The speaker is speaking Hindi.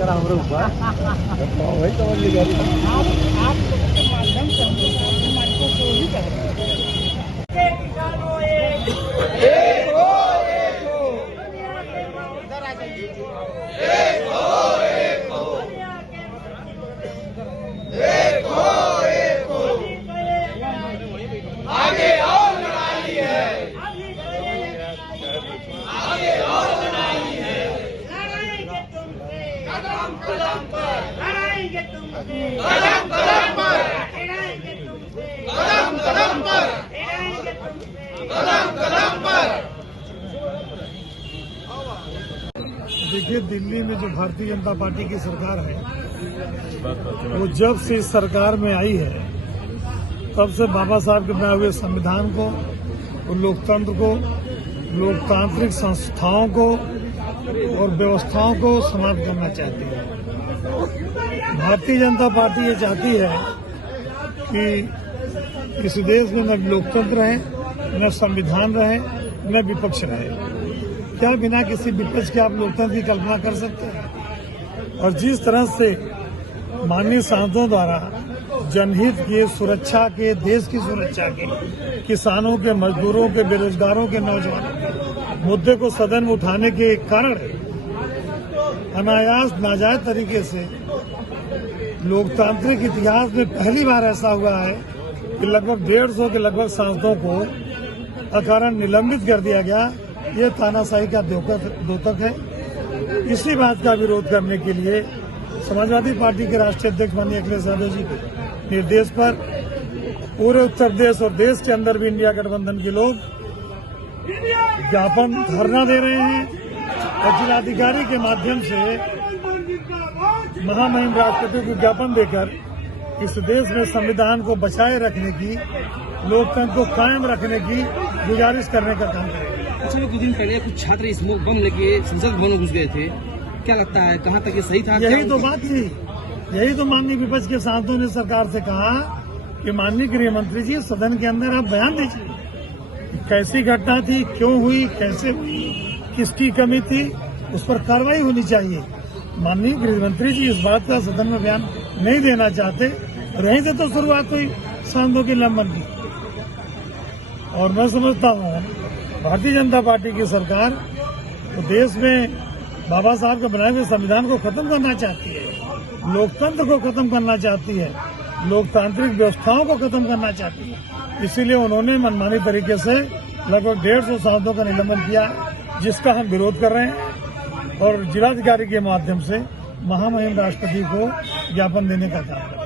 करा हमारे ऊपर वही समझ लीजिए आप लोगों के माध्यम से हम लोग को ही कह रहे हैं। आगे और लड़ाई है, आगे और लड़ाई है, लड़ाएंगे तुमसे, कदम कदम पर, लड़ाएंगे तुमसे, कदम कदम पर, लड़ाएंगे तुमसे, कदम कदम पर, लड़ाएंगे तुमसे। कदम कदम पर। देखिए, दिल्ली में जो भारतीय जनता पार्टी की सरकार है, वो जब से इस सरकार में आई है तब से बाबा साहब के बनाए हुए संविधान को और लोकतंत्र को, लोकतांत्रिक संस्थाओं को और व्यवस्थाओं को समाप्त करना चाहती है। भारतीय जनता पार्टी ये चाहती है कि इस देश में न लोकतंत्र रहे, न संविधान रहे, न विपक्ष रहे। क्या बिना किसी विपक्ष के आप लोकतंत्र की कल्पना कर सकते हैं? और जिस तरह से माननीय सांसदों द्वारा जनहित के, सुरक्षा के, देश की सुरक्षा के, किसानों के, मजदूरों के, बेरोजगारों के, नौजवानों के मुद्दे को सदन में उठाने के कारण अनायास नाजायज तरीके से लोकतांत्रिक इतिहास में पहली बार ऐसा हुआ है कि लगभग 150 के लगभग सांसदों को अकारण निलंबित कर दिया गया। ये तानाशाही का द्योतक है। इसी बात का विरोध करने के लिए समाजवादी पार्टी के राष्ट्रीय अध्यक्ष माननीय अखिलेश यादव जी के निर्देश पर पूरे उत्तर प्रदेश और देश के अंदर भी इंडिया गठबंधन के लोग ज्ञापन धरना दे रहे हैं और जिलाधिकारी के माध्यम से महामहिम राष्ट्रपति को ज्ञापन देकर इस देश में संविधान को बचाए रखने की, लोकतंत्र को कायम रखने की गुजारिश करने का काम करेंगे। अच्छा, कुछ दिन पहले कुछ छात्र स्मोक बम लेके संसद भवन में घुस गए थे, क्या लगता है कहाँ तक ये सही था? यही तो बात थी, यही तो माननीय विपक्ष के सांसदों ने सरकार से कहा कि माननीय गृह मंत्री जी, सदन के अंदर आप बयान दीजिए, कैसी घटना थी, क्यों हुई, कैसे हुई, किसकी कमी थी, उस पर कार्रवाई होनी चाहिए। माननीय गृह मंत्री जी इस बात का सदन में बयान नहीं देना चाहते, रहीं से तो शुरुआत हुई सांसदों के निलंबन की। और मैं समझता हूँ भारतीय जनता पार्टी की सरकार तो देश में बाबा साहब के बनाए हुए संविधान को खत्म करना चाहती है, लोकतंत्र को खत्म करना चाहती है, लोकतांत्रिक व्यवस्थाओं को खत्म करना चाहती है। इसीलिए उन्होंने मनमानी तरीके से लगभग 150 सांसदों का निलंबन किया, जिसका हम विरोध कर रहे हैं और जिलाधिकारी के माध्यम से महामहिम राष्ट्रपति को ज्ञापन देने का काम करें।